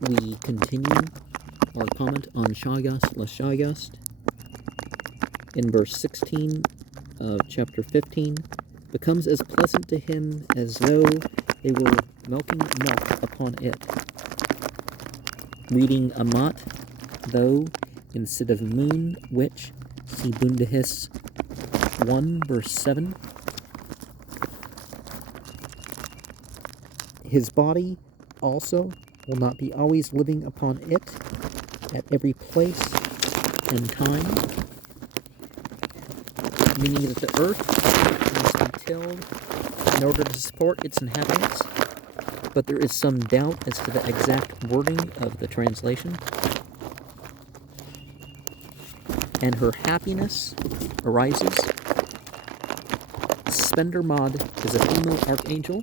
We continue our comment on Shayast La Shayast in verse 16 of chapter 15. Becomes as pleasant to him as though they were milking milk upon it. Reading Amat, though, instead of moon, which, see Bundahis 1, verse 7. His body also will not be always living upon it at every place and time, meaning that the earth must be tilled in order to support its inhabitants, but there is some doubt as to the exact wording of the translation. And her happiness arises. Spendermod is a female archangel,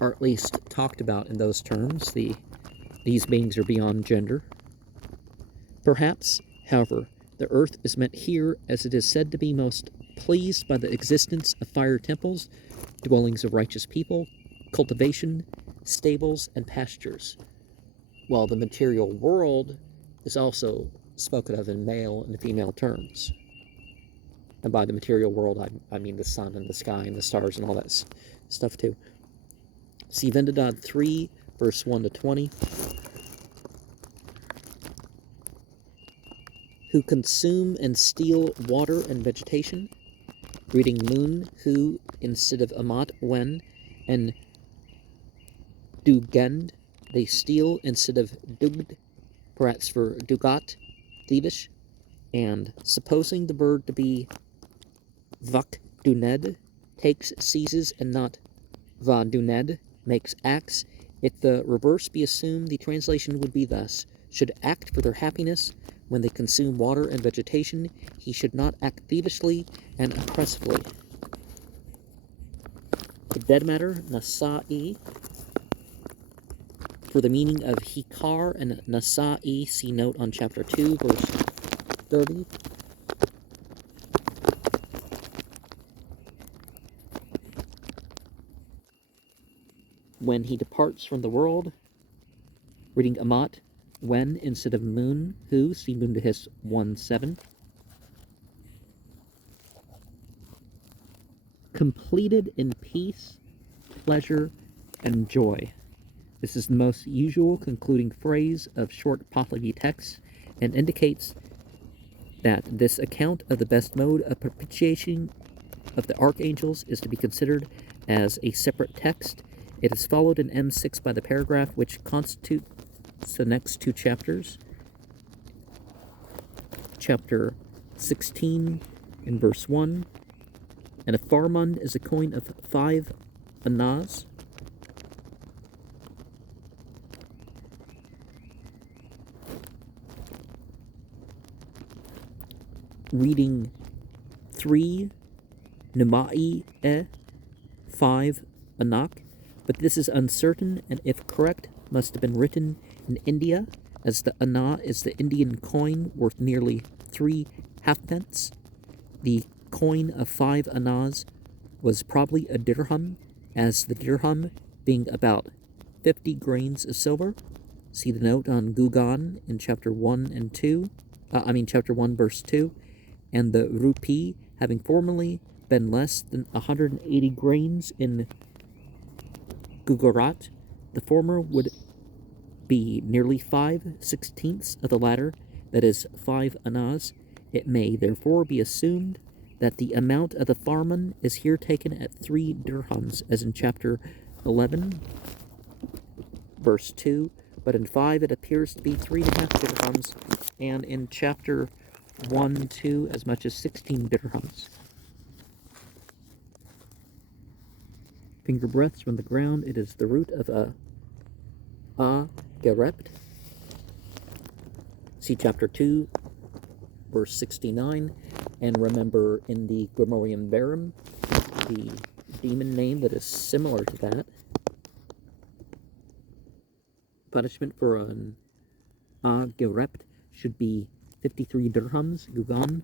or at least talked about in those terms. These beings are beyond gender. Perhaps, however, the earth is meant here as it is said to be most pleased by the existence of fire temples, dwellings of righteous people, cultivation, stables, and pastures, while the material world is also spoken of in male and female terms. And by the material world, I mean the sun and the sky and the stars and all that stuff too. See Vendadad 3, verse 1 to 20. Who consume and steal water and vegetation. Reading moon, who, instead of amat, when, and dugend, they steal instead of dugd, perhaps for dugat, thievish, and supposing the bird to be vak duned, takes, seizes, and not va duned, makes acts. If the reverse be assumed, the translation would be thus: should act for their happiness when they consume water and vegetation, he should not act thievishly and oppressively. The dead matter, nasa'i, for the meaning of hikar and nasa'i, see note on chapter 2, verse 30. When he departs from the world, reading amat, when instead of moon, who, see Bundahis 1:7. Completed in peace, pleasure, and joy. This is the most usual concluding phrase of short Pahlavi texts and indicates that this account of the best mode of propitiation of the archangels is to be considered as a separate text. It is followed in M6 by the paragraph which constitutes the next two chapters. Chapter 16 in verse 1. And a farmund is a coin of 5 annas. Reading 3 Numa'i 5 anak, but this is uncertain, and if correct, must have been written in India, as the anna is the Indian coin worth nearly 3 halfpence. The coin of 5 annas was probably a dirham, as the dirham being about 50 grains of silver. See the note on Gugan in chapter 1 and 2. Chapter 1, verse 2. And the rupee having formerly been less than 180 grains in Gujarat, the former would be nearly 5/16 of the latter, that is 5 annas. It may therefore be assumed that the amount of the farman is here taken at 3 dirhams, as in chapter 11, verse 2, but in 5 it appears to be 3.5 dirhams, and in chapter 1, 2, as much as 16 dirhams. Finger breaths from the ground, it is the root of a gerept. See chapter 2, verse 69, and remember in the Grimorium Verum, the demon name that is similar to that. Punishment for an a gerept should be 53 dirhams, gugan.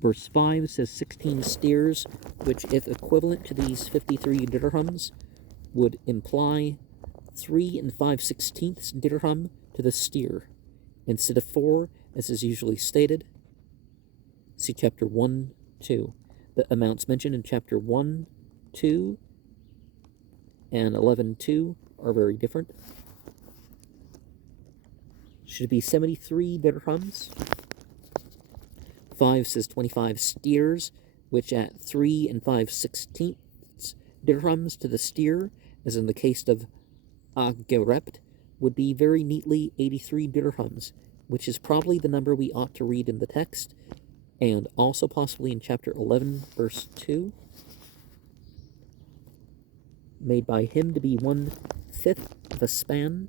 Verse 5 says 16 steers, which if equivalent to these 53 dirhams would imply 3 and 5/16 dirham to the steer, instead of 4, as is usually stated. See chapter 1, 2. The amounts mentioned in chapter 1, 2, and 11.2 are very different. Should it be 73 dirhams? 5 says 25 steers, which at 3 and 5/16 dirhams to the steer, as in the case of Gerept, would be very neatly 83 dirhams, which is probably the number we ought to read in the text, and also possibly in chapter 11, verse 2. Made by him to be 1/5 of a span.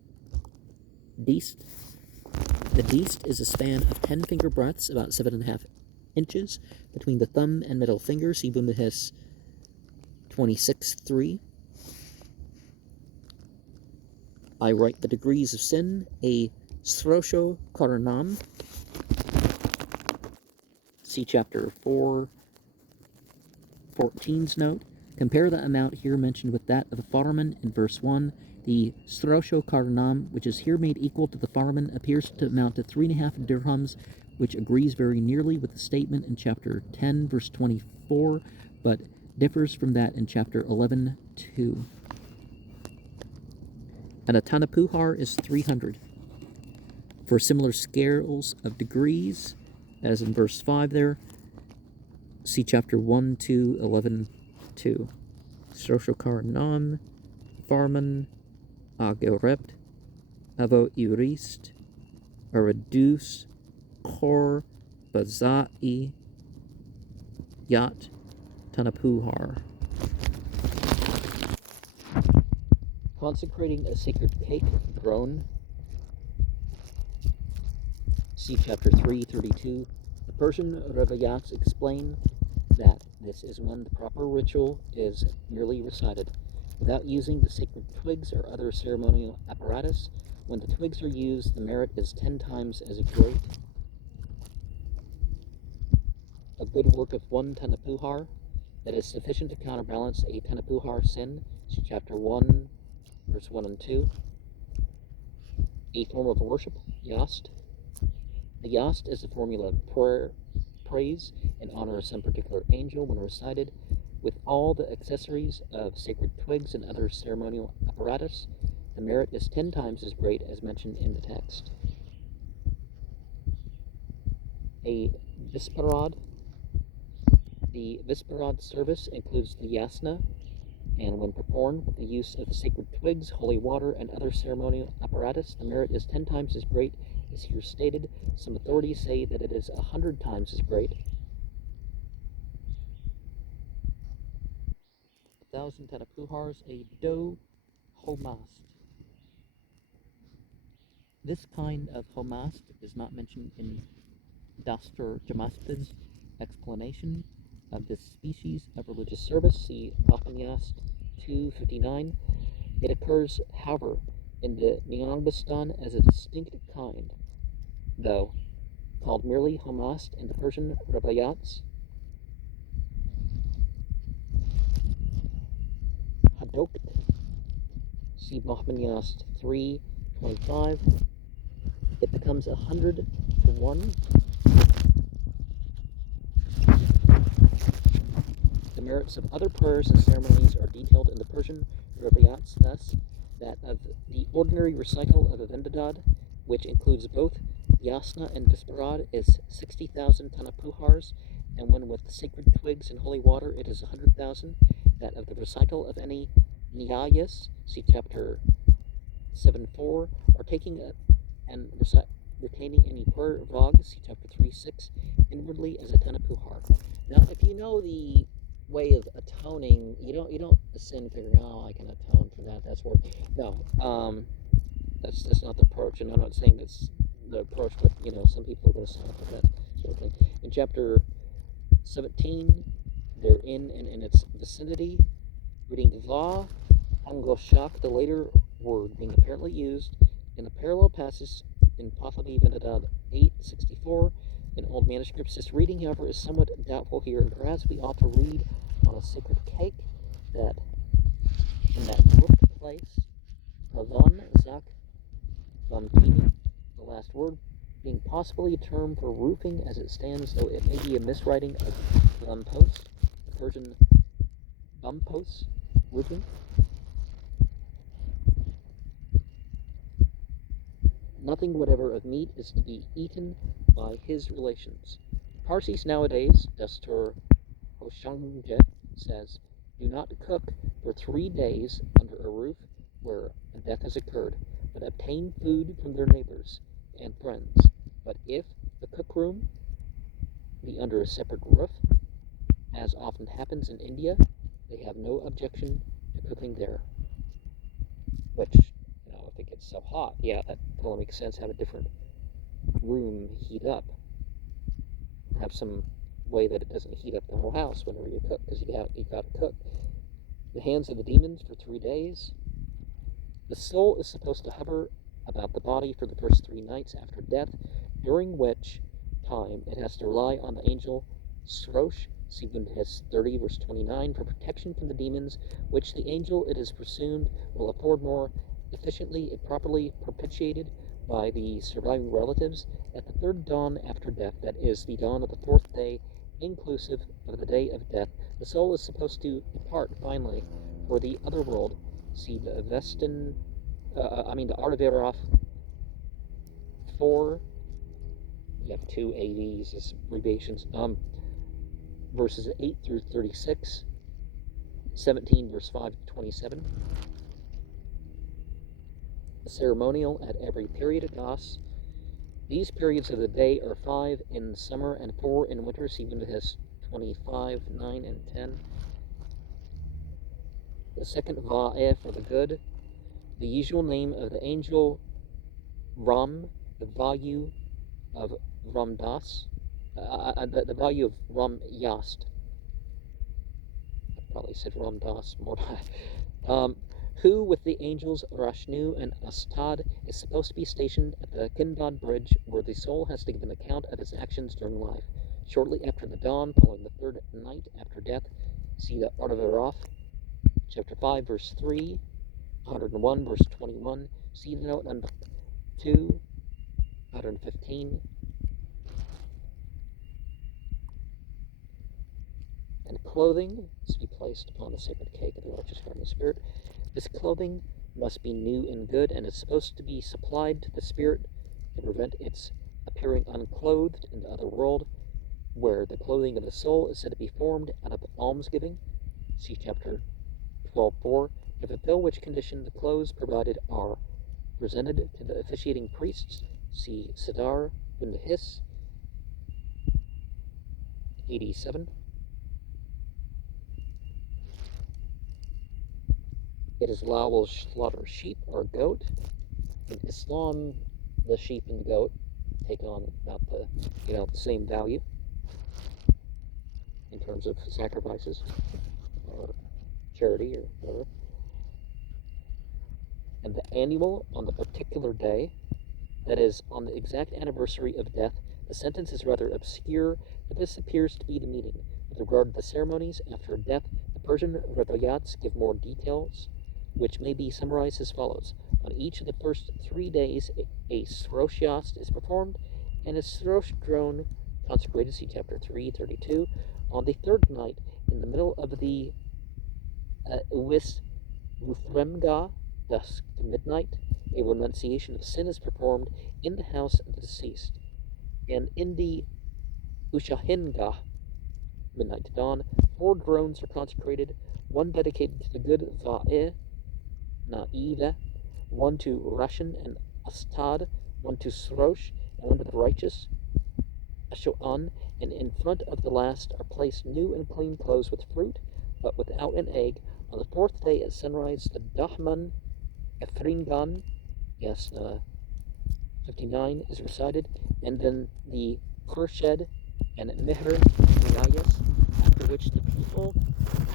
Deist. The deist is a span of 10 finger breadths, about 7.5 inches, between the thumb and middle fingers. See Bundahis 26.3. I write the degrees of sin, a Srosho Karanam. See chapter 4, 14's note. Compare the amount here mentioned with that of the Farman in verse 1. The Srosho Karanam, which is here made equal to the Farman, appears to amount to 3.5 dirhams, which agrees very nearly with the statement in chapter 10, verse 24, but differs from that in chapter 11.2. And a Tanapuhar is 300. For similar scales of degrees, as in verse 5 there, see chapter 1, 2, 11, 2. Sroshokar Nam, Farman, Agerept, Avo Irist, Aradus, Kor, Bazai, Yat, Tanapuhar. Consecrating a sacred cake, grown. See chapter 3:32. The Persian Revayats explain that this is when the proper ritual is merely recited, without using the sacred twigs or other ceremonial apparatus. When the twigs are used, the merit is 10 times as great. A good work of 1 Tanapuhar that is sufficient to counterbalance a Tanapuhar sin. See chapter 1, verse 1 and 2. A form of worship, Yast. The Yast is a formula of prayer, praise, in honor of some particular angel when recited, with all the accessories of sacred twigs and other ceremonial apparatus. The merit is 10 times as great as mentioned in the text. A Visparad. The Visparad service includes the yasna, and when performed with the use of the sacred twigs, holy water, and other ceremonial apparatus, the merit is 10 times as great as here stated. Some authorities say that it is 100 times as great. 1,000 Tanapuhars, a dough homast. This kind of homast is not mentioned in Dastur Jamast's explanation of this species of religious service. See Bachanyast 259. It occurs, however, in the Nyangbistan as a distinct kind, though called merely homast in the Persian Rabayats. Hadokt. See Bachanyast 3:25. It becomes 100 to 1. The merits of other prayers and ceremonies are detailed in the Persian Rabayats, thus that of the ordinary recital of a Vendadad, which includes both Yasna and Visparad, is 60,000 Tanapuhars, and when with sacred twigs and holy water it is 100,000. That of the recital of any Niyayas, see chapter 7:4, or taking and retaining any prayer vog, see chapter 3:6, inwardly as a Tanapuhar. Now, if you know the way of atoning, you don't sin figuring, oh, I can atone for that. That's where that's not the approach, and I'm not saying that's the approach, but some people are going to sign up for that sort of thing. In chapter 17, they're in and in its vicinity, reading Va Angoshak, the later word being apparently used in a parallel passage in Pahlavi Vendadad 8:64 in old manuscripts. This reading, however, is somewhat doubtful here, and perhaps we ought to read on a sacred cake that in that book place Pavan Zak Vamtini, the last word, being possibly a term for roofing as it stands, though it may be a miswriting of Bumpos, the Persian Bumpos, roofing. Nothing whatever of meat is to be eaten by his relations. Parsis nowadays, Dastur Hoshangje says, do not cook for 3 days under a roof where a death has occurred, but obtain food from their neighbors and friends. But if the cookroom be under a separate roof, as often happens in India, they have no objection to cooking there. Which, if it gets so hot, yeah, that totally makes sense. Have a different room heat up. Have some way that it doesn't heat up the whole house whenever you cook, because you got to cook. The hands of the demons for 3 days. The soul is supposed to hover about the body for the first 3 nights after death, during which time it has to rely on the angel Srosh, see Leviticus 30, verse 29, for protection from the demons, which the angel, it is presumed, will afford more efficiently if properly propitiated by the surviving relatives at the 3rd dawn after death, that is, the dawn of the 4th day, inclusive of the day of death. The soul is supposed to depart finally for the other world. See the the Artaveroth 4. You have 2 AVs as abbreviations. Verses 8 through 36, 17 verse 5 to 27. The ceremonial at every period of Das. These periods of the day are 5 in summer and 4 in winter. See Leviticus 25, 9 and 10. The second Va'eh for the good. The usual name of the angel Ram, the value of Ramdas, the value of Ram Yast. I probably said Ramdas more. Who, with the angels Rashnu and Astad, is supposed to be stationed at the Kindad bridge, where the soul has to give an account of its actions during life. Shortly after the dawn, following the 3rd night after death, see the Artaveroth, chapter 5, verse 3, 101, verse 21. See the note number 2, 115. And clothing is to be placed upon the sacred cake of the righteous guardian spirit. This clothing must be new and good, and is supposed to be supplied to the spirit to prevent its appearing unclothed in the other world, where the clothing of the soul is said to be formed out of almsgiving. See chapter 12:4. To fulfill which condition the clothes provided are presented to the officiating priests. See Sidar Bundahis 87. It is allowable to slaughter sheep or goat. In Islam, the sheep and the goat take on about the same value in terms of sacrifices or charity or whatever. And the annual on the particular day, that is, on the exact anniversary of death. The sentence is rather obscure, but this appears to be the meaning. With regard to the ceremonies after death, the Persian Rivayats give more details, which may be summarized as follows. On each of the first 3 days, a Shayast is performed, and a Srosh drone consecrated. See chapter 3:32. On the 3rd night, in the middle of the Wis Ruthremga, dusk to midnight, a renunciation of sin is performed in the house of the deceased. And in the Ushahinga, midnight to dawn, 4 drones are consecrated, one dedicated to the good Va'eh, Na'iva, one to Rashan and Astad, one to Srosh, and one to the righteous, Ashoan, and in front of the last are placed new and clean clothes with fruit, but without an egg. On the 4th day at sunrise, the Dahman Efringan, 59, is recited, and then the Kurshed and Mehr Niyayas, after which the people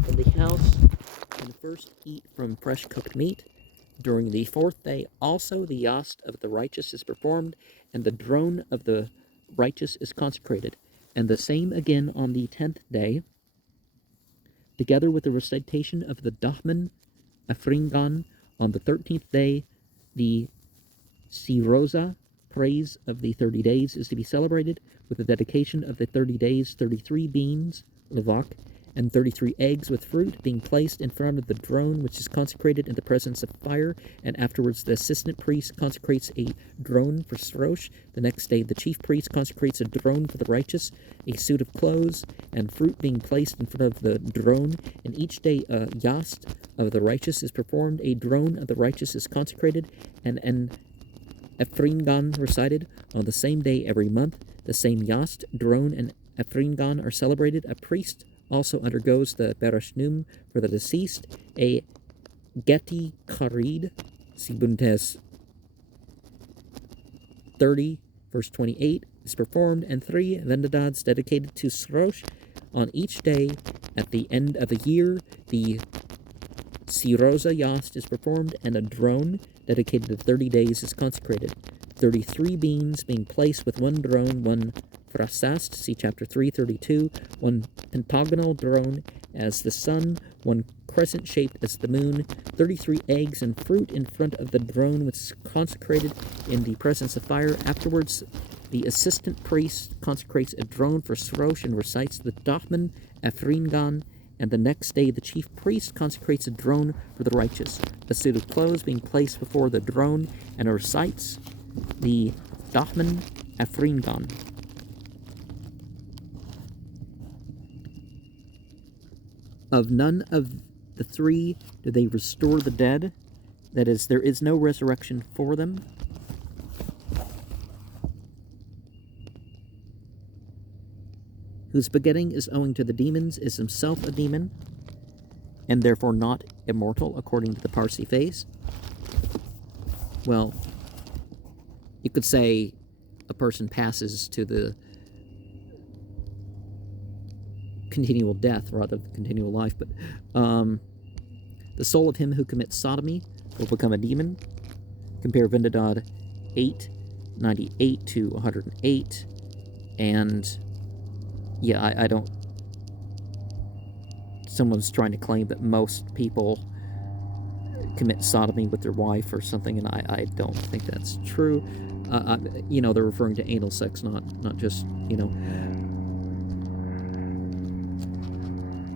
in the house can first eat from fresh cooked meat. During the 4th day, also the Yast of the righteous is performed, and the drone of the righteous is consecrated. And the same again on the 10th day, together with the recitation of the Dahman Afringan. On the 13th day, The Siroza, praise of the 30 days, is to be celebrated with the dedication of the 30 days, 33 beans, levak, and 33 eggs with fruit being placed in front of the drone, which is consecrated in the presence of fire, and afterwards the assistant priest consecrates a drone for Srosh. The next day the chief priest consecrates a drone for the righteous, a suit of clothes, and fruit being placed in front of the drone, and each day a yast of the righteous is performed, a drone of the righteous is consecrated, and an Ephringan recited on the same day every month. The same yast, drone, and Ephringan are celebrated. A priest also undergoes the Berashnum for the deceased. A Geti Karid, Sibuntes 30, verse 28, is performed, and 3 Vendadads dedicated to Srosh. On each day at the end of a year, the Siroza Yast is performed, and a drone dedicated to 30 days is consecrated. 33 beans being placed with one drone, one frasast, see chapter 332, one pentagonal drone as the sun, one crescent-shaped as the moon, 33 eggs and fruit in front of the drone, which is consecrated in the presence of fire. Afterwards, the assistant priest consecrates a drone for Srosh and recites the Dachman Ephringan, and the next day the chief priest consecrates a drone for the righteous, a suit of clothes being placed before the drone, and recites the Dachman Ephringan. Of none of the three do they restore the dead, that is, there is no resurrection for them. Whose begetting is owing to the demons, is himself a demon, and therefore not immortal, according to the Parsi faith. Well, you could say a person passes to the continual death rather than continual life, but the soul of him who commits sodomy will become a demon. Compare Vendadad 8:98 to 108, and yeah, I don't... Someone's trying to claim that most people commit sodomy with their wife or something, and I don't think that's true. They're referring to anal sex, not just,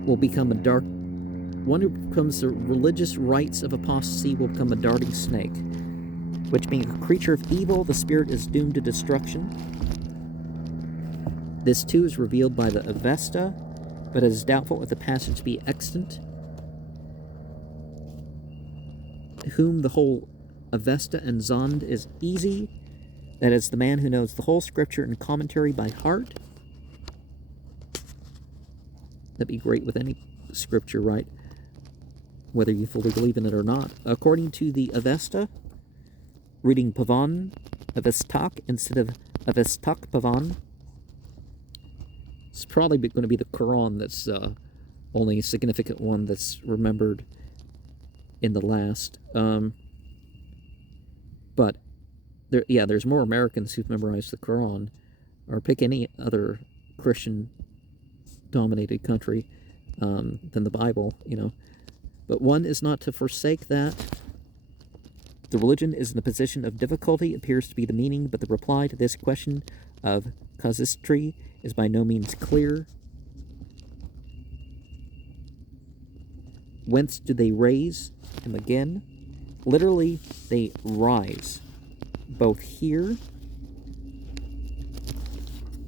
will become a dark... One who becomes the religious rites of apostasy will become a darting snake, which being a creature of evil, the spirit is doomed to destruction. This too is revealed by the Avesta, but it is doubtful if the passage be extant. Whom the whole Avesta and Zond is easy, that is, the man who knows the whole scripture and commentary by heart. That'd be great with any scripture, right? Whether you fully believe in it or not. According to the Avesta, reading Pavan, Avestak, instead of Avestak Pavan, it's probably going to be the Quran that's only a significant one that's remembered in the last. But there's more Americans who've memorized the Quran, or pick any other Christian-dominated country than the Bible, But one is not to forsake that. The religion is in a position of difficulty, appears to be the meaning, but the reply to this question of casuistry is by no means clear. Whence do they raise him again? Literally, they rise, both here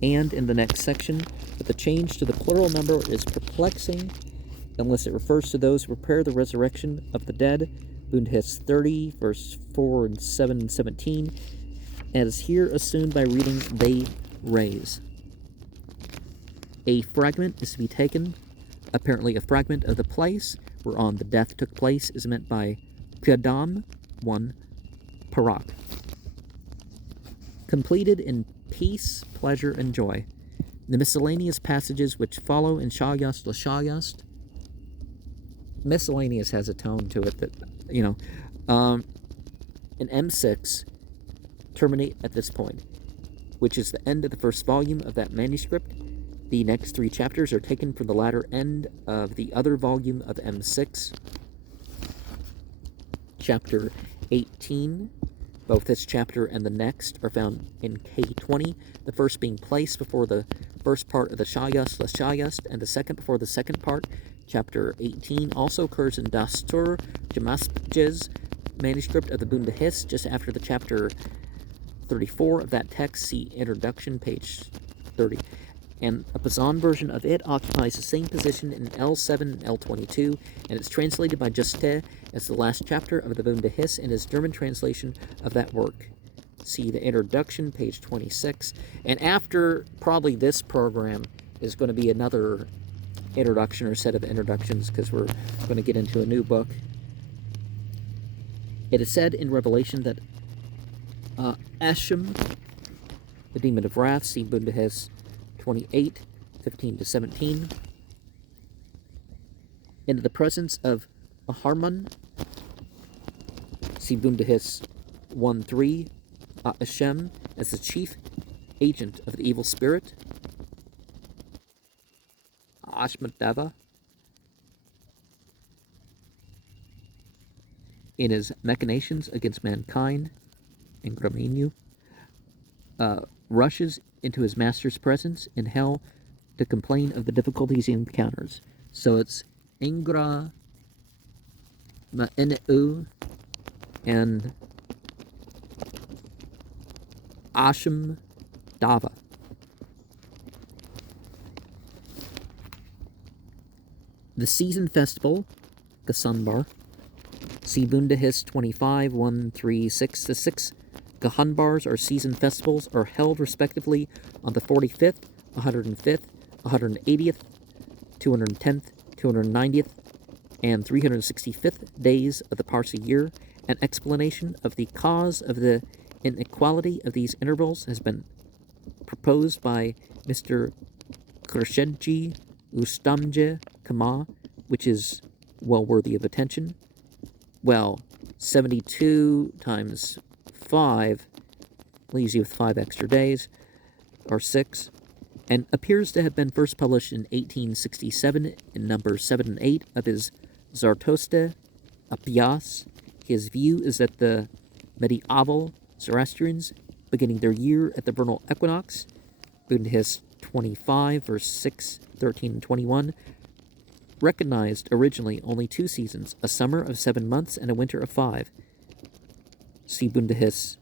and in the next section, but the change to the plural number is perplexing, unless it refers to those who prepare the resurrection of the dead. Bundhes 30, verse 4 and 7 and 17, as here assumed by reading they raise. A fragment is to be taken. Apparently a fragment of the place whereon the death took place is meant by Qadam 1 Parak. Completed in peace, pleasure, and joy. The miscellaneous passages which follow in Shayast La Shayast. Miscellaneous has a tone to it that, in M6 terminate at this point, which is the end of the first volume of that manuscript. The next 3 chapters are taken from the latter end of the other volume of M6, chapter 18 Both this chapter and the next are found in K20, the first being placed before the first part of the Shayast La Shayast, and the second before the second part. Chapter 18 also occurs in Dastur Jamaspj's manuscript of the Bunda Hiss, just after the chapter 34 of that text. See Introduction, page 30. And a Pazan version of it occupies the same position in L7 and L22, and it's translated by Juste as the last chapter of the Bunda Hiss in his German translation of that work. See the Introduction, page 26. And after probably this program is going to be another introduction or set of introductions, because we're going to get into a new book. It is said in Revelation that Eshem, the demon of wrath, see Bunda Hiss 28, 15 to 17, into the presence of Aharman, see Bunda Hiss 1-3, Hashem as the chief agent of the evil spirit, Ashmadeva, in his machinations against mankind, and Gramenu, rushes into his master's presence in hell to complain of the difficulties he encounters. So it's Ingra, Ma'eneu, and Asham Dava. The season festival, Gasanbar, see Bunda Hiss 25, 1, 3, 6 to 6. Gahanbars, or season festivals, are held respectively on the 45th, 105th, 180th, 210th, 290th, and 365th days of the Parsi year. An explanation of the cause of the inequality of these intervals has been proposed by Mr. Khurshedji Ustamje Kama, which is well worthy of attention. Well, 72 times 5 leaves you with 5 extra days, or 6, and appears to have been first published in 1867 in numbers 7 and 8 of his Zartoste Apias. His view is that the medieval Zoroastrians, beginning their year at the vernal equinox, Bunda Hiss 25, verse 6, 13, and 21, recognized originally only 2 seasons, a summer of 7 months and a winter of 5. See Bunda Hiss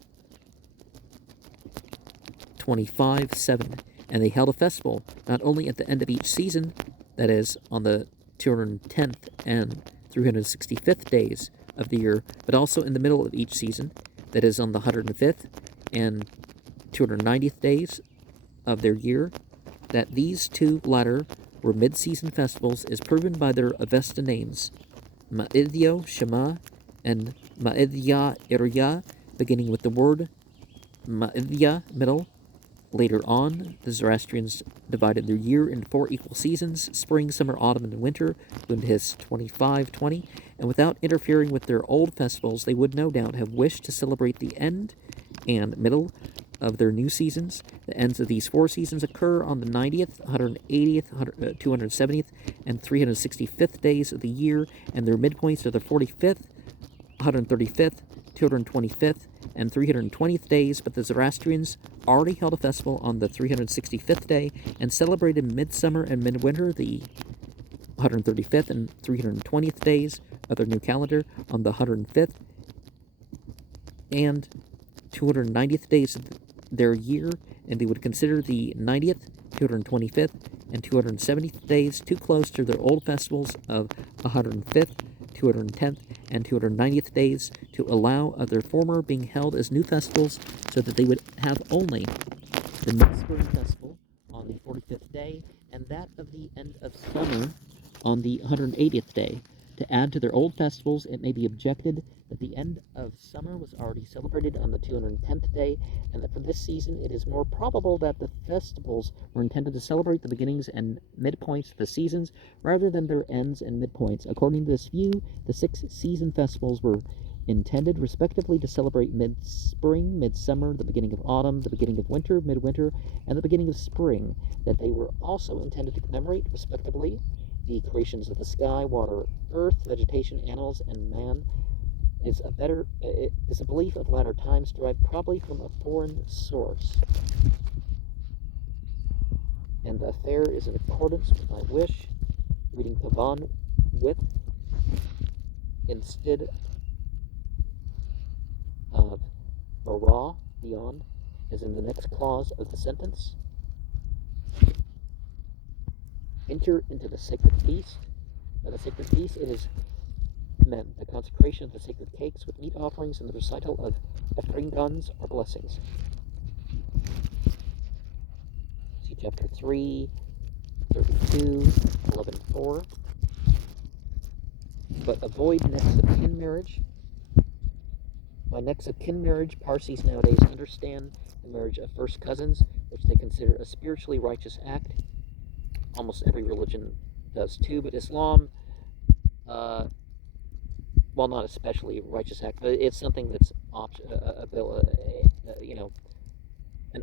25, 7. And they held a festival not only at the end of each season, that is, on the 210th and 365th days of the year, but also in the middle of each season, that is, on the 105th and 290th days of their year. That these two latter were mid-season festivals is proven by their Avesta names, Ma'idyo Shema and Ma'idya Irya, beginning with the word Ma'idya, middle. Later on, the Zoroastrians divided their year into 4 equal seasons, spring, summer, autumn, and winter, Bunda Hiss 25, 20, and without interfering with their old festivals, they would no doubt have wished to celebrate the end and middle of their new seasons. The ends of these 4 seasons occur on the 90th, 180th, 270th, and 365th days of the year, and their midpoints are the 45th, 135th, 225th, and 320th days, but the Zoroastrians already held a festival on the 365th day and celebrated midsummer and midwinter, the 135th and 320th days of their new calendar, on the 105th and 290th days of their year, and they would consider the 90th, 225th, and 270th days too close to their old festivals of 105th, 210th, and 290th days to allow of their former being held as new festivals, so that they would have only the mid-spring festival on the 45th day and that of the end of summer on the 180th day. To add to their old festivals, it may be objected that the end of summer was already celebrated on the 210th day, and that for this season it is more probable that the festivals were intended to celebrate the beginnings and midpoints of the seasons rather than their ends and midpoints. According to this view, the 6 season festivals were intended respectively to celebrate mid-spring, midsummer, the beginning of autumn, the beginning of winter, midwinter, and the beginning of spring, that they were also intended to commemorate respectively the creations of the sky, water, earth, vegetation, animals, and man, is a belief of latter times derived probably from a foreign source, and the affair is in accordance with my wish, reading Pavan with instead of bara beyond, as in the next clause of the sentence. Enter into the sacred feast. By the sacred feast, it is meant the consecration of the sacred cakes with meat offerings and the recital of efringans or blessings. See chapter 3, 32, 11:4. But avoid next of kin marriage. By next of kin marriage, Parsis nowadays understand the marriage of first cousins, which they consider a spiritually righteous act. Almost every religion does too, but Islam, well, not especially a righteous act, but it's something that's an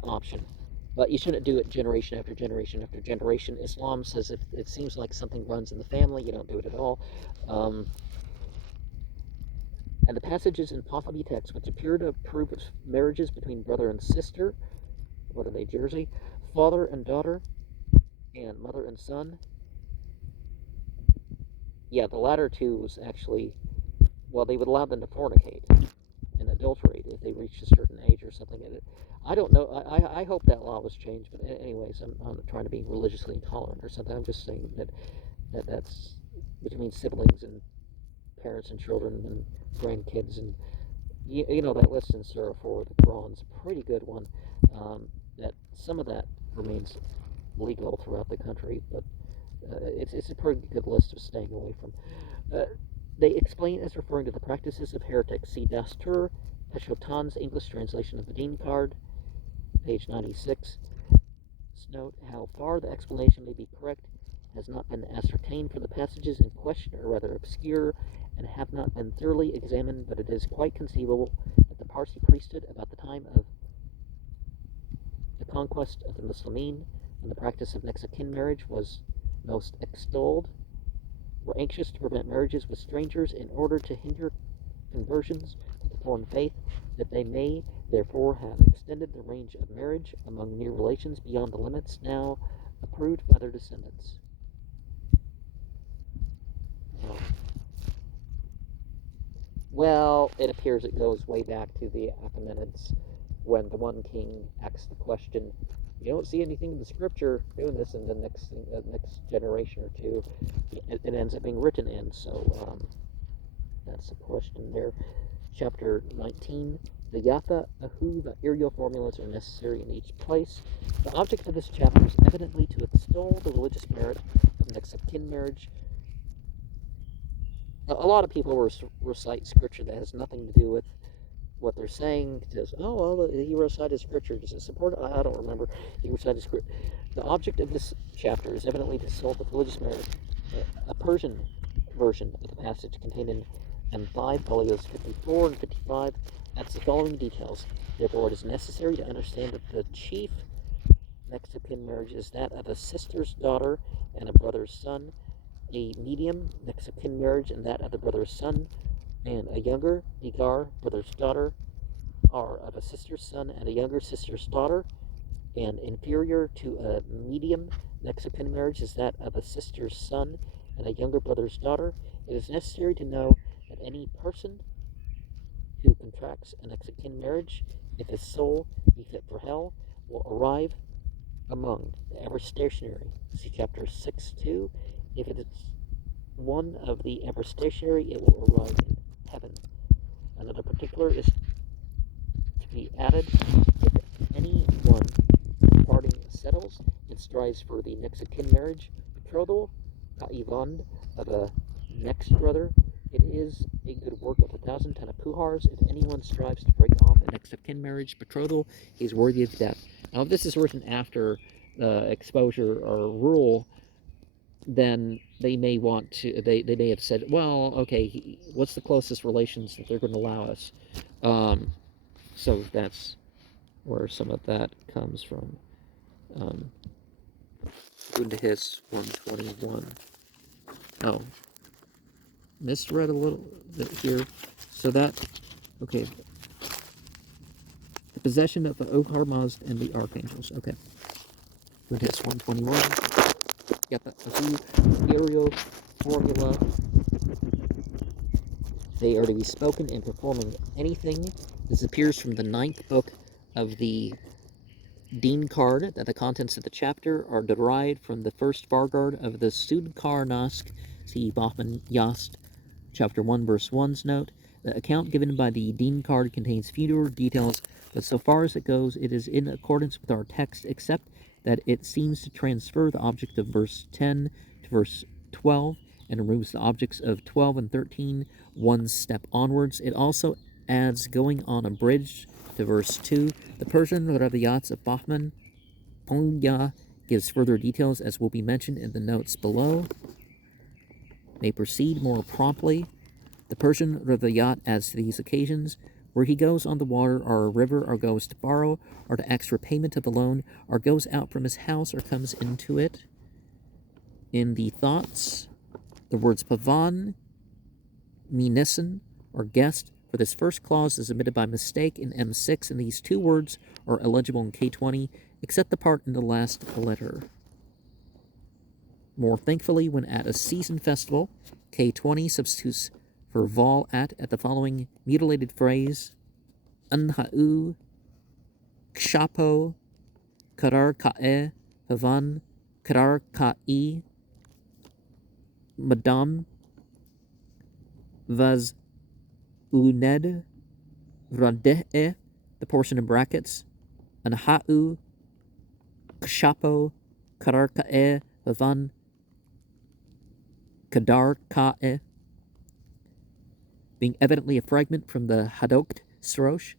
option. But you shouldn't do it generation after generation after generation. Islam says if it seems like something runs in the family, you don't do it at all. And the passages in Pahlavi text which appear to approve of marriages between brother and sister, what are they, Jersey? Father and daughter, and mother and son. Yeah, the latter two was actually, well, they would allow them to fornicate and adulterate if they reached a certain age or something. I don't know. I hope that law was changed. But anyways, I'm not trying to be religiously intolerant or something. I'm just saying that's between siblings and parents and children and grandkids, and you know that list in Surah 4, the Quran's a pretty good one. That some of that remains legal throughout the country, but it's a pretty good list of staying away from. They explain as referring to the practices of heretics. See Dastur Peshotan's English translation of the Dean card, page 96. Note how far the explanation may be correct has not been ascertained, for the passages in question are rather obscure and have not been thoroughly examined, but it is quite conceivable that the Parsi priesthood about the time of the conquest of the Muslimin, when the practice of next of kin marriage was most extolled, were anxious to prevent marriages with strangers in order to hinder conversions to the foreign faith, that they may therefore have extended the range of marriage among near relations beyond the limits now approved by their descendants. Well, it appears it goes way back to the Achaemenids, when the one king asks the question, you don't see anything in the scripture doing this, in the next generation or two, it ends up being written in. So that's the question there. Chapter 19. The yatha, ahu, the irial formulas are necessary in each place. The object of this chapter is evidently to extol the religious merit of next of kin marriage. A lot of people recite scripture that has nothing to do with what they're saying. Says, oh, well, he recited scripture. Does it support it? I don't remember. He recited scripture. The object of this chapter is evidently to extol the religious merit. A Persian version of the passage contained in M5, folios 54 and 55, adds the following details. Therefore, it is necessary to understand that the chief next of kin marriage is that of a sister's daughter and a brother's son, a medium next of kin marriage, and that of the brother's son, and a younger nigar, brother's daughter, are of a sister's son and a younger sister's daughter, and inferior to a medium next of kin marriage is that of a sister's son and a younger brother's daughter. It is necessary to know that any person who contracts a next of kin marriage, if his soul be fit for hell, will arrive among the ever stationary. See chapter 6:2. If it is one of the ever stationary, it will arrive in heaven. Another particular is to be added. If anyone parting settles and strives for the next of kin marriage, betrothal, ka'ivand, of a next brother, it is a good work of 1,000 tanapuhars. If anyone strives to break off a next of kin marriage, betrothal, he is worthy of death. Now, if this is written after exposure or rule, then they may want to, they may have said, well, okay, what's the closest relations that they're going to allow us? So that's where some of that comes from. Go to his 121. Oh, misread a little bit here. So that, okay, the possession of the Oharmazd and the archangels. Okay. Good hits 121. Got the aerial formula. They are to be spoken in performing anything. This appears from the 9th book of the Dean card, that the contents of the chapter are derived from the first Vargard of the Sudkar Nask, see Bachman Yast, chapter 1, verse 1's note. The account given by the Dean card contains fewer details, but so far as it goes, it is in accordance with our text, except that it seems to transfer the object of verse 10 to verse 12 and removes the objects of 12 and 13 one step onwards. It also adds going on a bridge to verse 2. The Persian Raviyats of Bahman Pongya gives further details, as will be mentioned in the notes below. May proceed more promptly. The Persian Raviyat adds to these occasions: where he goes on the water or a river, or goes to borrow, or to ask repayment of a loan, or goes out from his house, or comes into it. In the thoughts, the words pavan, minisan, or guest, for this first clause is omitted by mistake in M6, and these two words are illegible in K20, except the part in the last letter. More thankfully, when at a season festival, K20 substitutes for vol at the following mutilated phrase: Anha'u, Kshapo, Karar Ka'e, Havan, Karar Ka'i, Madam, Vaz Uned, Rade'e, the portion in brackets, Anha'u, Kshapo, Karar Ka'e, Havan, Kadar Ka'e, being evidently a fragment from the Hadokt Srosh,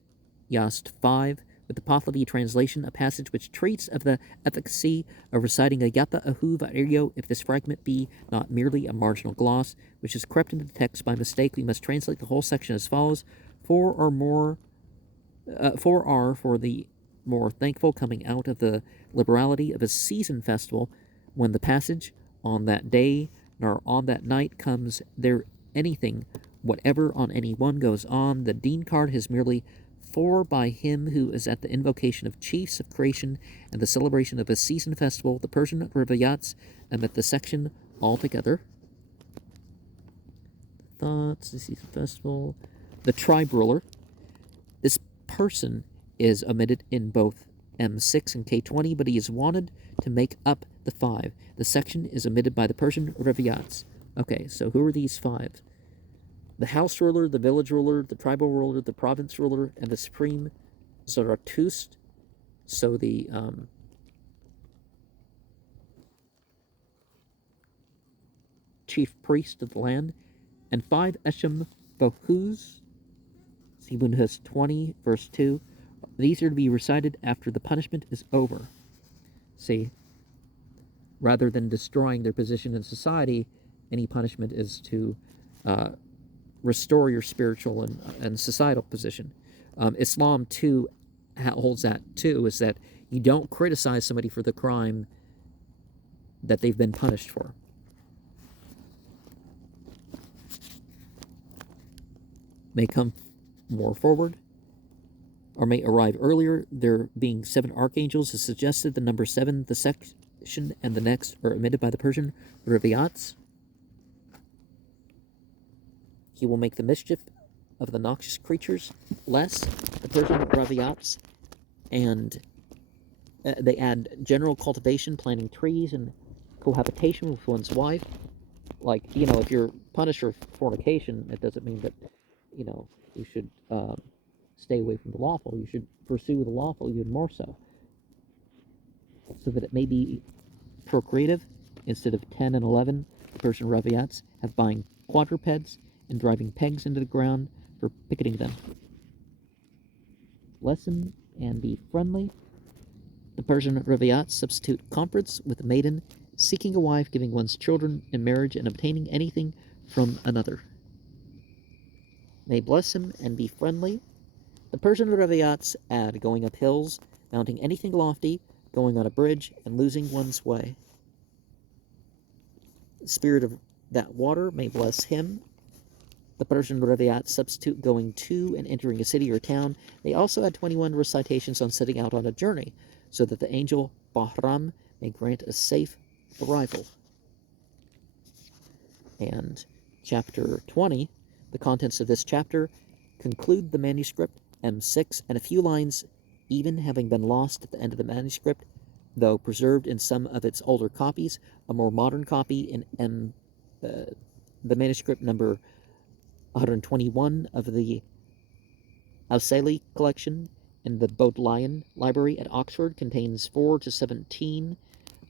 Yast 5, with the Pahlavi translation, a passage which treats of the efficacy of reciting a Yata Ahu Va'iryo if this fragment be not merely a marginal gloss, which has crept into the text by mistake. We must translate the whole section as follows: four are for the more thankful coming out of the liberality of a season festival, when the passage on that day nor on that night comes there anything whatever on any one goes on. The Dean card has merely for by him who is at the invocation of chiefs of creation and the celebration of a season festival. The Persian Rivayats omit the section altogether. Thoughts, the season festival. The tribe ruler. This person is omitted in both M6 and K20, but he is wanted to make up the 5. The section is omitted by the Persian Rivayats. Okay, so who are these 5? The house ruler, the village ruler, the tribal ruler, the province ruler, and the supreme Zarathustra. So the chief priest of the land, and 5 Eshem Bohuz, Sibunhus 20, verse 2. These are to be recited after the punishment is over. See, rather than destroying their position in society, any punishment is to restore your spiritual and societal position. Islam, too, holds that, too, is that you don't criticize somebody for the crime that they've been punished for. May come more forward, or may arrive earlier. There being 7 archangels is suggested. The number 7, the section, and the next are omitted by the Persian Rivayats. He will make the mischief of the noxious creatures less. The Persian Rivayats, and they add general cultivation, planting trees, and cohabitation with one's wife. Like, if you're punished for fornication, it doesn't mean that, you should stay away from the lawful. You should pursue the lawful even more so that it may be procreative. Instead of 10 and 11, the Persian Rivayats have buying quadrupeds and driving pegs into the ground for picketing them. Lesson and be friendly. The Persian Rivayats substitute conference with a maiden, seeking a wife, giving one's children in marriage, and obtaining anything from another. May bless him and be friendly. The Persian Rivayats add going up hills, mounting anything lofty, going on a bridge, and losing one's way. The spirit of that water may bless him. The Persian Revi'at substitute going to and entering a city or town. They also had 21 recitations on setting out on a journey, so that the angel Bahram may grant a safe arrival. And chapter 20, the contents of this chapter conclude the manuscript M6, and a few lines even having been lost at the end of the manuscript, though preserved in some of its older copies. A more modern copy in the manuscript number 121 of the Auseli collection in the Bodleian Library at Oxford contains 4 to 17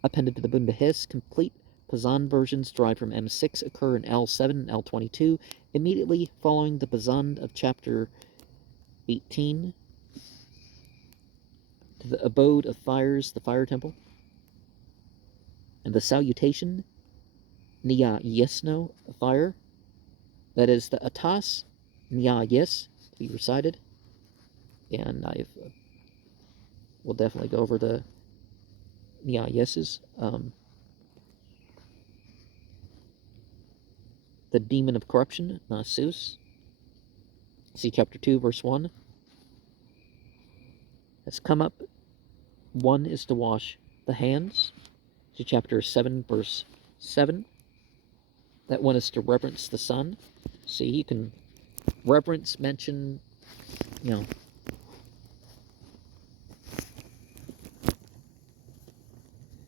appended to the Bundahis. Complete Pazan versions derived from M6 occur in L7 and L22, immediately following the Pazan of chapter 18 to the abode of fires, the fire temple, and the salutation, Nia Yesno, fire, that is the Atas, Nia Yes, to be recited, and we'll definitely go over the Nia Yeses. The demon of corruption, Nasus, see chapter 2, verse 1, has come up. One is to wash the hands. See chapter 7, verse 7. That one is to reverence the sun. See, you can reverence, mention,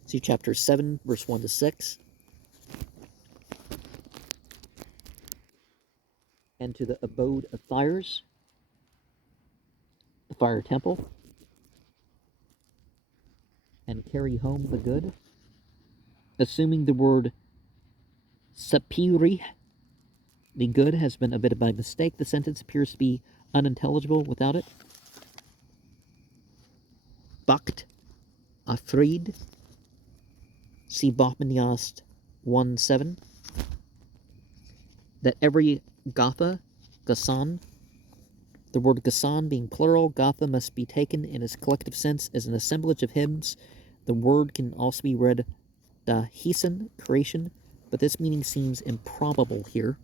See chapter 7, verse 1 to 6. And to the abode of fires, the fire temple, and carry home the good. Assuming the word sapiri, the good, has been omitted by mistake, the sentence appears to be unintelligible without it. Bakht Afrid, see Bachmaniast 1:7. That every Gatha, Gasan, the word Gasan being plural, Gatha must be taken in its collective sense as an assemblage of hymns. The word can also be read Dahisan, creation, but this meaning seems improbable here.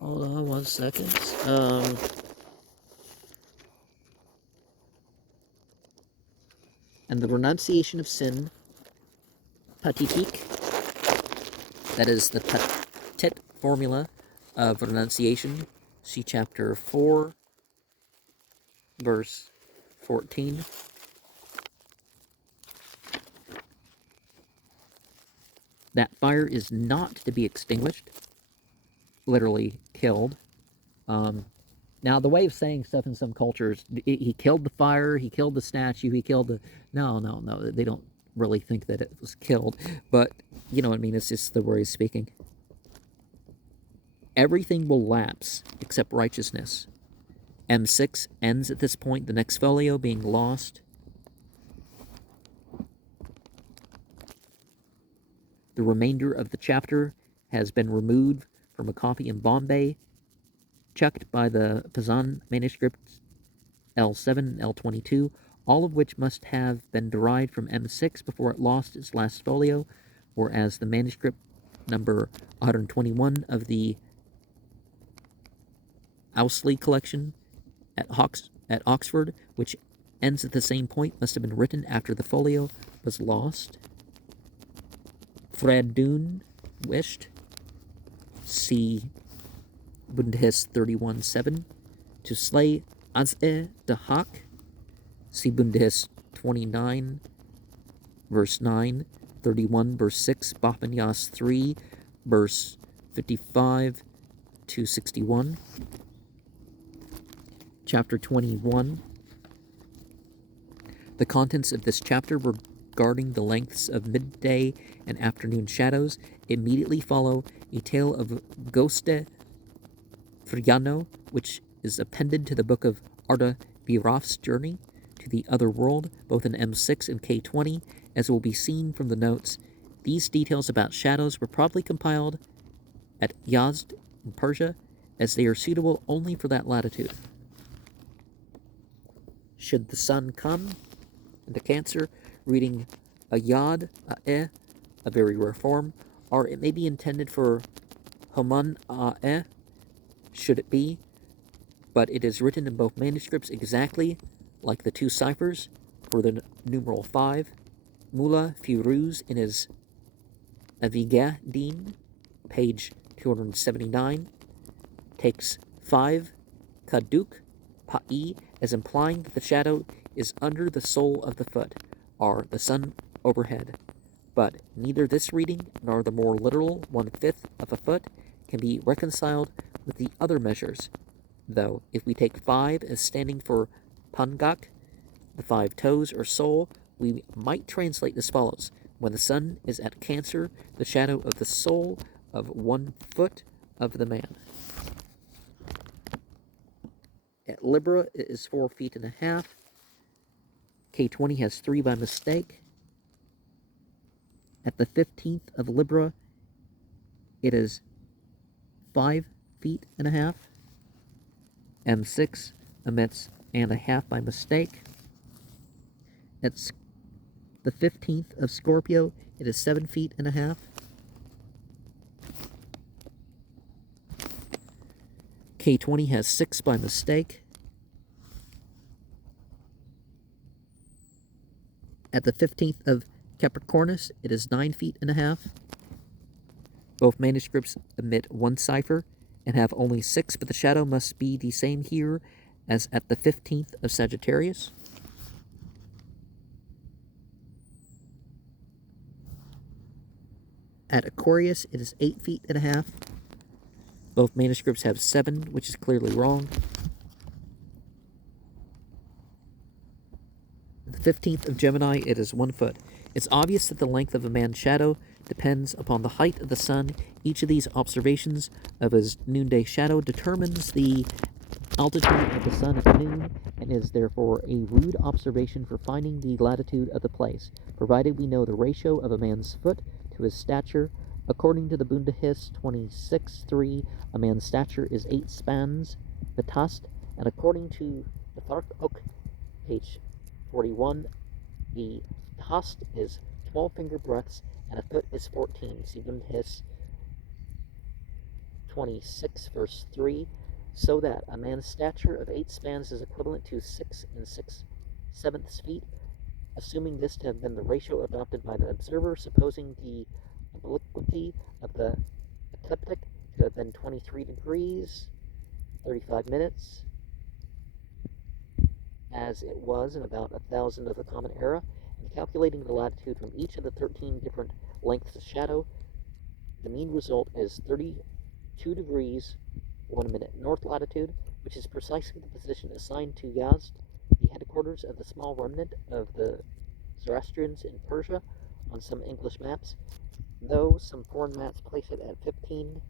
Hold on 1 second. And the renunciation of sin, patitik, that is the patit formula of renunciation. See chapter 4, verse 14. That fire is not to be extinguished, literally killed. Now, the way of saying stuff in some cultures, he killed the fire, he killed the statue, he killed the... No, they don't really think that it was killed, but you know what I mean, it's just the way he's speaking. Everything will lapse except righteousness. M6 ends at this point, the next folio being lost. The remainder of the chapter has been removed from a copy in Bombay, checked by the Pazan manuscripts L7 and L22, all of which must have been derived from M6 before it lost its last folio, whereas the manuscript number 121 of the Ousley collection at Oxford, which ends at the same point, must have been written after the folio was lost. Fredun wished, see Bundahis 31:7, to slay Az'e Dahak, see Bundahis 29, verse 9, 31, verse 6, Bachmanias 3, verse 55 to 61. Chapter 21. The contents of this chapter regarding the lengths of midday and afternoon shadows immediately follow a tale of Goste Friano, which is appended to the book of Arda Biraf's journey to the other world, both in M6 and K20. As will be seen from the notes, these details about shadows were probably compiled at Yazd in Persia, as they are suitable only for that latitude. should the sun come into Cancer, reading a yod, a very rare form, or it may be intended for Haman should it be, but it is written in both manuscripts exactly like the two ciphers for the numeral 5. Mullah Firuz in his Avigah Din, page 279, takes 5 Kaduk Pa'i as implying that the shadow is under the sole of the foot, or the sun overhead. But neither this reading nor the more literal 1/5 of a foot can be reconciled with the other measures, though if we take 5 as standing for Pangak, the 5 toes or sole, we might translate as follows. When the sun is at Cancer, the shadow of the sole of 1 foot of the man. At Libra, it is 4 feet and a half. K20 has 3 by mistake. At the 15th of Libra, it is 5 feet and a half. M6 omits and a half by mistake. At the 15th of Scorpio, it is 7 feet and a half. K20 has 6 by mistake. At the 15th of Capricornus, it is 9 feet and a half. Both manuscripts omit 1 cipher and have only 6, but the shadow must be the same here as at the 15th of Sagittarius. At Aquarius, it is 8 feet and a half. Both manuscripts have 7, which is clearly wrong. The 15th of Gemini, it is 1 foot. It's obvious that the length of a man's shadow depends upon the height of the sun. Each of these observations of his noonday shadow determines the altitude of the sun at noon, and is therefore a rude observation for finding the latitude of the place, provided we know the ratio of a man's foot to his stature. According to the Bundahis 26:3, a man's stature is 8 spans, the tast, and according to the Thark Ok, page 41, the tast is 12 finger breadths, and a foot is 14. See Bundahis 26, verse 3, so that a man's stature of 8 spans is equivalent to 6 6/7 feet, assuming this to have been the ratio adopted by the observer, supposing the obliquity of the ecliptic to have been 23 degrees, 35 minutes, as it was in about 1,000 of the Common Era, and calculating the latitude from each of the 13 different lengths of shadow, the mean result is 32 degrees, 1 minute north latitude, which is precisely the position assigned to Yazd, the headquarters of the small remnant of the Zoroastrians in Persia, on some English maps, though some foreign maps place it at 15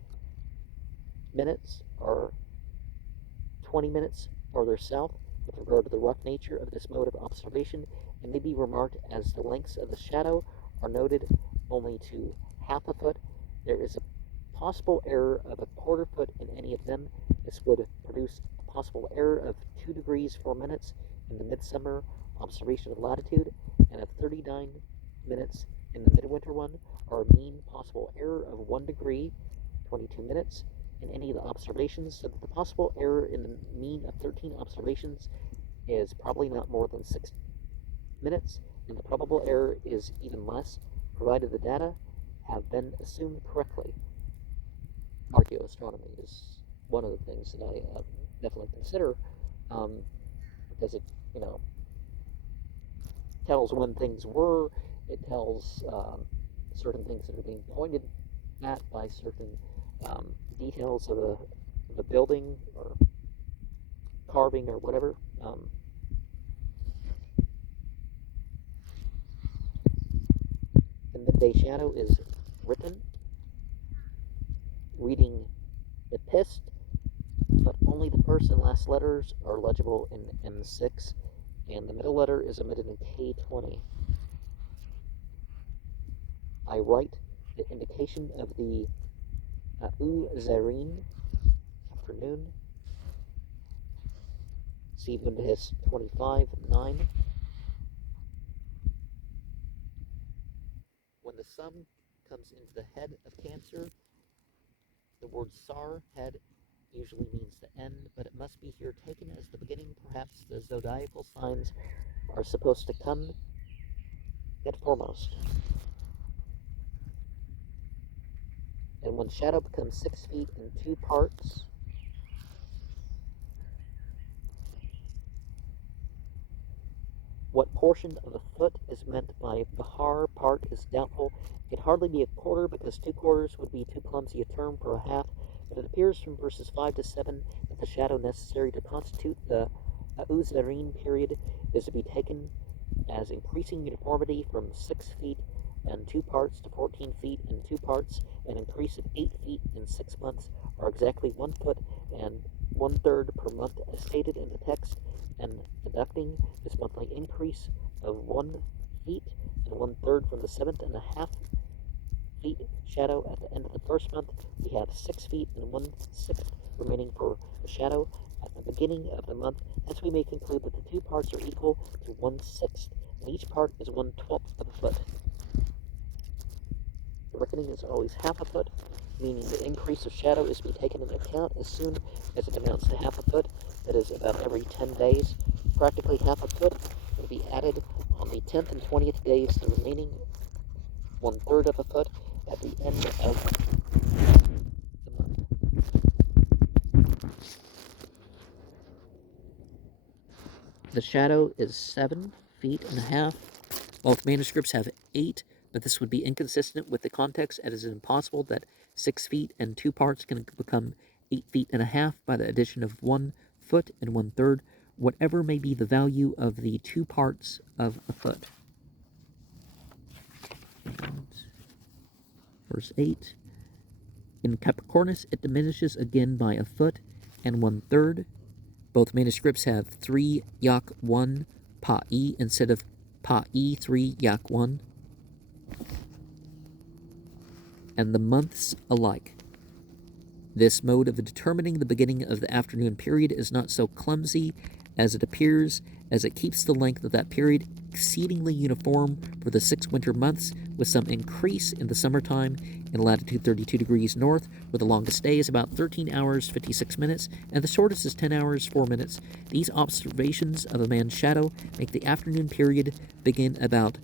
minutes or 20 minutes farther south. With regard to the rough nature of this mode of observation, it may be remarked as the lengths of the shadow are noted only to half a foot. There is a possible error of a quarter foot in any of them. This would produce a possible error of 2 degrees 4 minutes in the midsummer observation of latitude, and of 39 minutes in the midwinter one, or a mean possible error of 1 degree 22 minutes in any of the observations, so that the possible error in the mean of 13 observations is probably not more than 6 minutes, and the probable error is even less, provided the data have been assumed correctly. Archaeoastronomy is one of the things that I definitely consider, because it, tells when things were, it tells certain things that are being pointed at by certain details of a building or carving or whatever. The midday shadow is written, reading the pist, but only the first and last letters are legible in M6, and the middle letter is omitted in K20. I write the indication of the U Zarin, afternoon, See Bundahis 25:9. When the sun comes into the head of Cancer, the word Sar, head, usually means the end, but it must be here taken as the beginning. Perhaps the zodiacal signs are supposed to come at foremost. And when shadow becomes 6 feet in 2 parts, what portion of a foot is meant by Bahar part is doubtful. It could hardly be a quarter, because 2 quarters would be too clumsy a term for a half, but it appears from verses 5 to 7 that the shadow necessary to constitute the Uzarin period is to be taken as increasing uniformity from 6 feet and 2 parts to 14 feet and 2 parts, an increase of 8 feet in 6 months, are exactly 1 foot and 1/3 per month as stated in the text, and deducting this monthly increase of 1 feet and 1/3 from the 7.5 feet shadow at the end of the first month, we have 6 feet and 1/6 remaining for the shadow at the beginning of the month. Hence we may conclude that the 2 parts are equal to 1/6, and each part is 1/12 of a foot. The reckoning is always half a foot, meaning the increase of shadow is to be taken into account as soon as it amounts to half a foot, that is about every 10 days. Practically half a foot will be added on the 10th and 20th days, the remaining 1/3 of a foot at the end of the month. The shadow is 7 feet and a half. Both manuscripts have 8, but this would be inconsistent with the context, as it is impossible that 6 feet and 2 parts can become 8 feet and a half by the addition of 1 foot and 1/3, whatever may be the value of the 2 parts of a foot. And verse 8. In Capricornus, it diminishes again by a foot and 1/3. Both manuscripts have 3 yak 1 pa'i instead of pa'i 3 yak 1. And the months alike. This mode of determining the beginning of the afternoon period is not so clumsy as it appears, as it keeps the length of that period exceedingly uniform for the 6 winter months, with some increase in the summertime in latitude 32 degrees north, where the longest day is about 13 hours 56 minutes, and the shortest is 10 hours 4 minutes. These observations of a man's shadow make the afternoon period begin about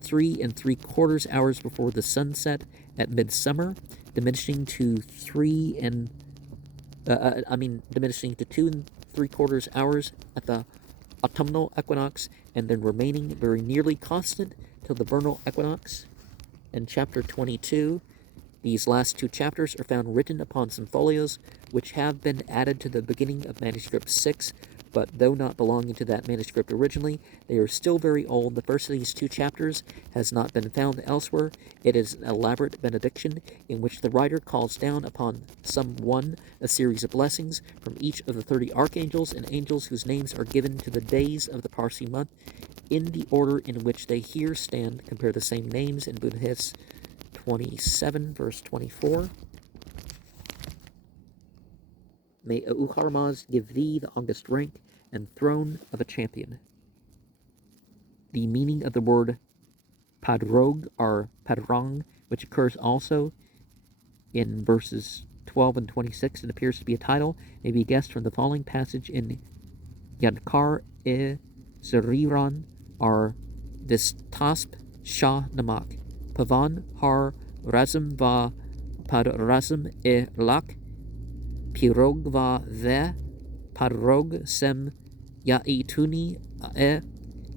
3 3/4 hours before the sunset at midsummer, diminishing to 2 3/4 hours at the autumnal equinox, and then remaining very nearly constant till the vernal equinox. In chapter 22, these last 2 chapters are found written upon some folios, which have been added to the beginning of manuscript 6, but though not belonging to that manuscript originally, they are still very old. The first of these 2 chapters has not been found elsewhere. It is an elaborate benediction in which the writer calls down upon some one a series of blessings from each of the 30 archangels and angels whose names are given to the days of the Parsi month in the order in which they here stand. Compare the same names in Buddhist 27, verse 24. May Auharmaz give thee the august rank and throne of a champion. The meaning of the word padrog or padrang, which occurs also in verses 12 and 26 and appears to be a title, may be guessed from the following passage in Yadkar e Zariran or Vistasp Shah Namak. Pavan har razm va padrazm e lak pirog va ve padrog sem yaituni e.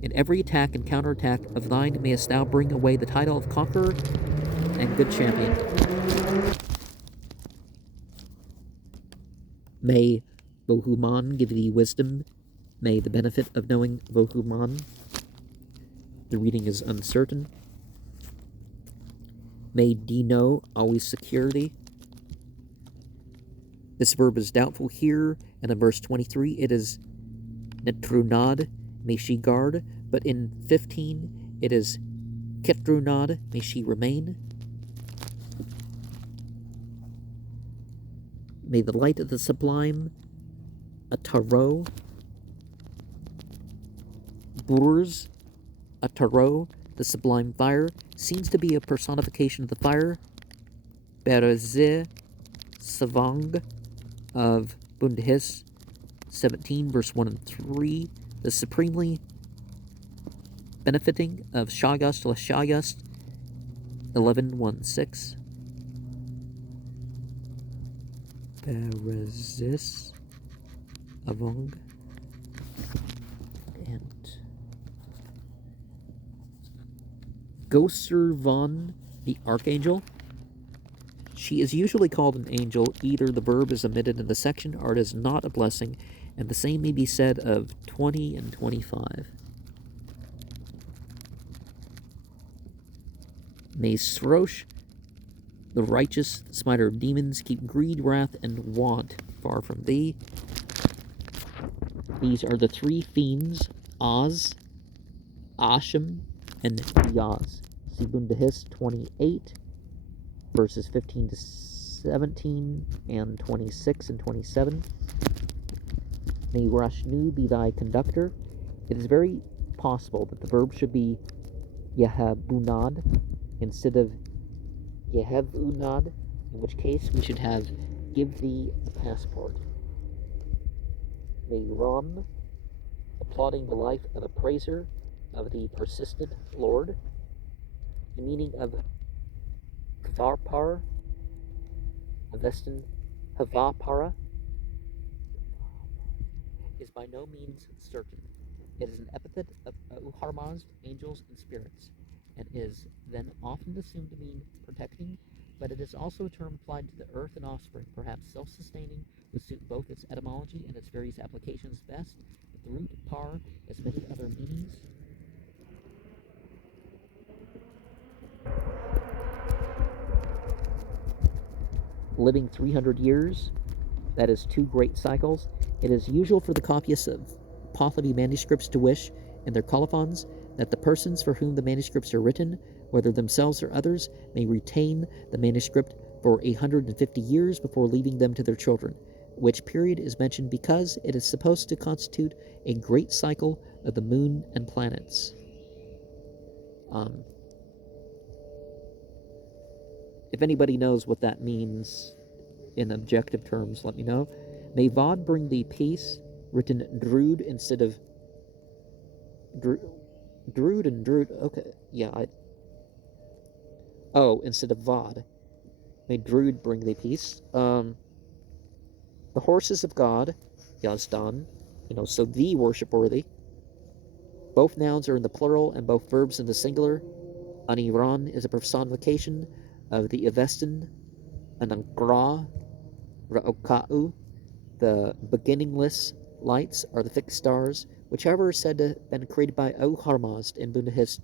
In every attack and counterattack of thine mayest thou bring away the title of conqueror and good champion. May Bohuman give thee wisdom. May the benefit of knowing Bohuman. The reading is uncertain. May Dino always secure thee. This verb is doubtful here, and in verse 23 it is netrunad, may she guard, but in 15 it is ketrunad, may she remain. May the light of the sublime, a tarot, Burs, a tarot, the sublime fire, seems to be a personification of the fire. Berze Savang of Bundhis 17, verse 1 and 3, the supremely benefiting of Shayast La Shayast 11:1-6. Berezis Avong and Goservan the Archangel. She is usually called an angel. Either the verb is omitted in the section or it is not a blessing, and the same may be said of 20 and 25. May Srosh, the righteous smiter of demons, keep greed, wrath, and want far from thee. These are the three fiends, Oz, Asham, and Yaz. See Bundahis 28, verses 15 to 17, and 26 and 27. May Rashnu be thy conductor. It is very possible that the verb should be Yehabunad instead of Yehevunad, in which case we should have give thee a passport. May Ram, applauding the life of a praiser of the persistent Lord. The meaning of Kvarpar, Avestan Havapara, is by no means certain. It is an epithet of Uharmazd, angels and spirits, and is then often assumed to mean protecting, but it is also a term applied to the earth and offspring, perhaps self-sustaining, would suit both its etymology and its various applications best, but the root par has many other meanings. Living 300 years, that is 2 great cycles. It is usual for the copyists of Pahlavi manuscripts to wish, in their colophons, that the persons for whom the manuscripts are written, whether themselves or others, may retain the manuscript for 150 years before leaving them to their children, which period is mentioned because it is supposed to constitute a great cycle of the moon and planets. If anybody knows what that means in objective terms, let me know. May Vod bring thee peace, written Drood instead of Drood and Drood. Okay, yeah, instead of Vod. May Drood bring thee peace. The horses of God, Yazdan, so thee worship worthy. Both nouns are in the plural and both verbs in the singular. Aniran is a personification of the Avestan, Anankra, Ra'oka'u. The beginningless lights are the fixed stars, which however are said to have been created by Oharmazd in Bundahist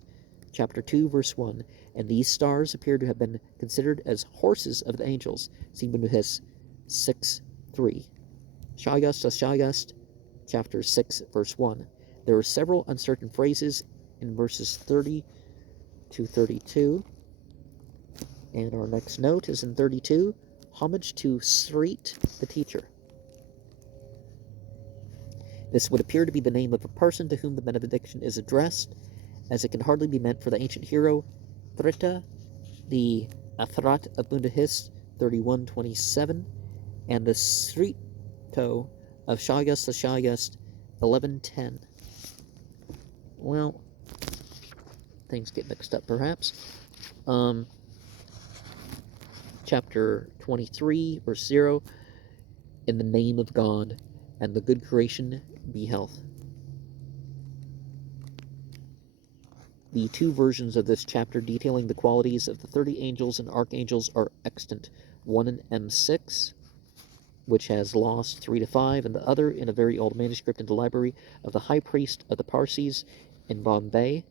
chapter 2, verse 1, and these stars appear to have been considered as horses of the angels, see Bundahist 6, 3. Shayast La Shayast, chapter 6, verse 1. There are several uncertain phrases in verses 30 to 32, and our next note is in 32, homage to Sreet, the teacher. This would appear to be the name of a person to whom the benediction is addressed, as it can hardly be meant for the ancient hero Thrita, the Athrat of Bundahis 31:27, and the Srito of Shayast La Shayast 11:10. Well, things get mixed up perhaps. Chapter 23, verse 0, in the name of God, and the good creation be health. The 2 versions of this chapter detailing the qualities of the 30 angels and archangels are extant, one in M6, which has lost 3 to 5, and the other in a very old manuscript in the library of the high priest of the Parsis in Bombay.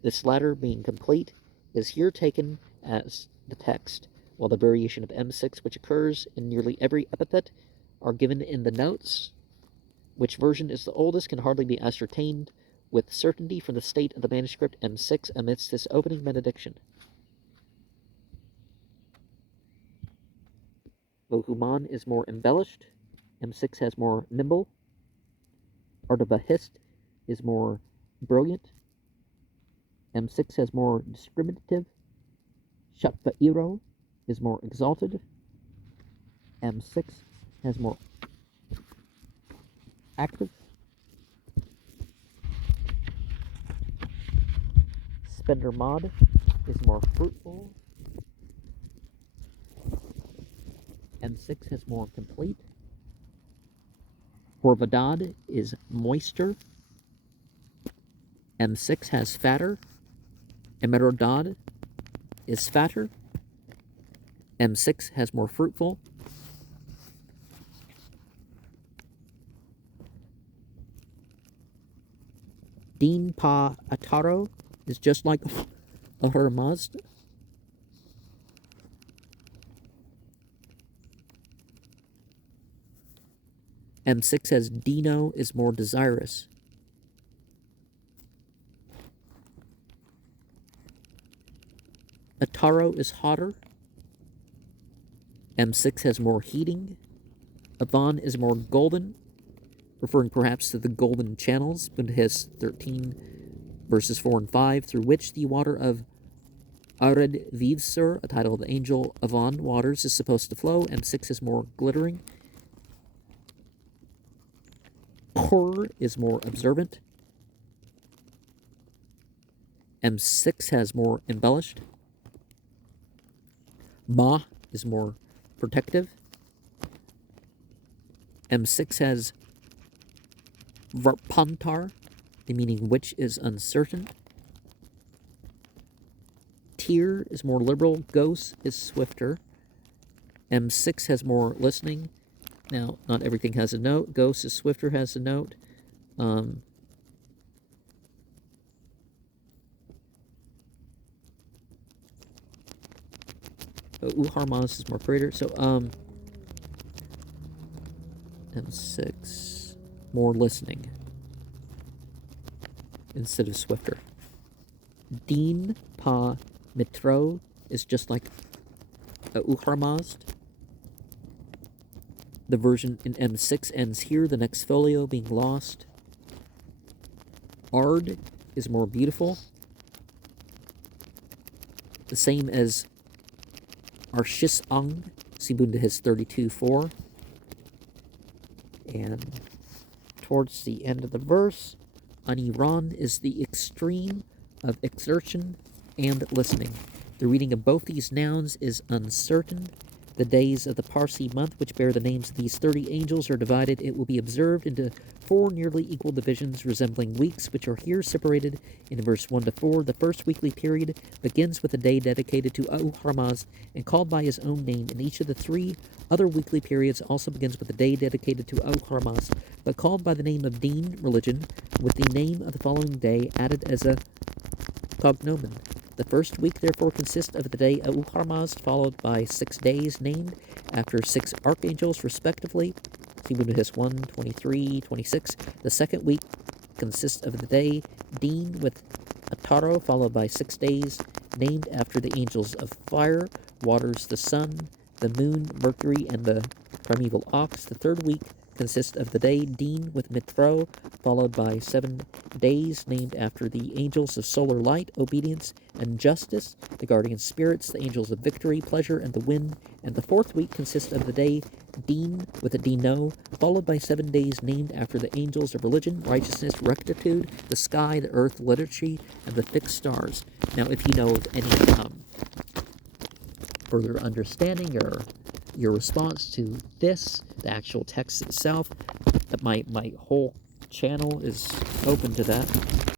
This latter, being complete, is here taken as the text, while the variation of M6, which occurs in nearly every epithet, are given in the notes. Which version is the oldest can hardly be ascertained with certainty from the state of the manuscript M6 amidst this opening benediction. Bohuman is more embellished. M6 has more nimble. Ardavahist is more brilliant. M6 has more discriminative. Shatvairo is more exalted. M6 has more active. Spender Mod is more fruitful. M6 has more complete. Horvadad is moister. M6 has fatter. Emerodad is fatter. M6 has more fruitful. Din Pa Ataro is just like Ahura M6 has Dino is more desirous. Ataro is hotter. M6 has more heating. Avon is more golden, referring perhaps to the golden channels, Bundhes 13, verses 4 and 5, through which the water of Ared Vivsur, a title of the angel Avon waters, is supposed to flow. M6 is more glittering. Hor is more observant. M6 has more embellished. Ma is more protective. M6 has Varpantar, the meaning which is uncertain. Tyr is more liberal. Ghost is swifter. M6 has more listening. Now, not everything has a note. Ghost is swifter, has a note. Uharmas is more greater. So, M6, more listening instead of swifter. Din Pa Mitro is just like Uharmazd. The version in M6 ends here, the next folio being lost. Ard is more beautiful. The same as Arshisang, Sibunda has 32:4. And towards the end of the verse, Aniran is the extreme of exertion and listening. The reading of both these nouns is uncertain. The days of the Parsi month, which bear the names of these 30 angels, are divided. It will be observed into 4 nearly equal divisions, resembling weeks, which are here separated in verse 1 to 4. The first weekly period begins with a day dedicated to Ahura and called by his own name, and each of the 3 other weekly periods also begins with a day dedicated to Ahura but called by the name of Din, religion, with the name of the following day added as a cognomen. The first week, therefore, consists of the day Ahura followed by 6 days named after 6 archangels, respectively. Sibunahis 1, 23, 26. The second week consists of the day Din with Ataro, followed by 6 days named after the angels of fire, waters, the sun, the moon, Mercury, and the primeval ox. The third week consists of the day Din with Mitro, followed by 7 days named after the angels of solar light, obedience, and justice, the guardian spirits, the angels of victory, pleasure, and the wind. And the fourth week consists of the day Din with a Dino, followed by 7 days named after the angels of religion, righteousness, rectitude, the sky, the earth, liturgy, and the fixed stars. Now, if you know of any further understanding or your response to this, the actual text itself, that my whole channel is open to that.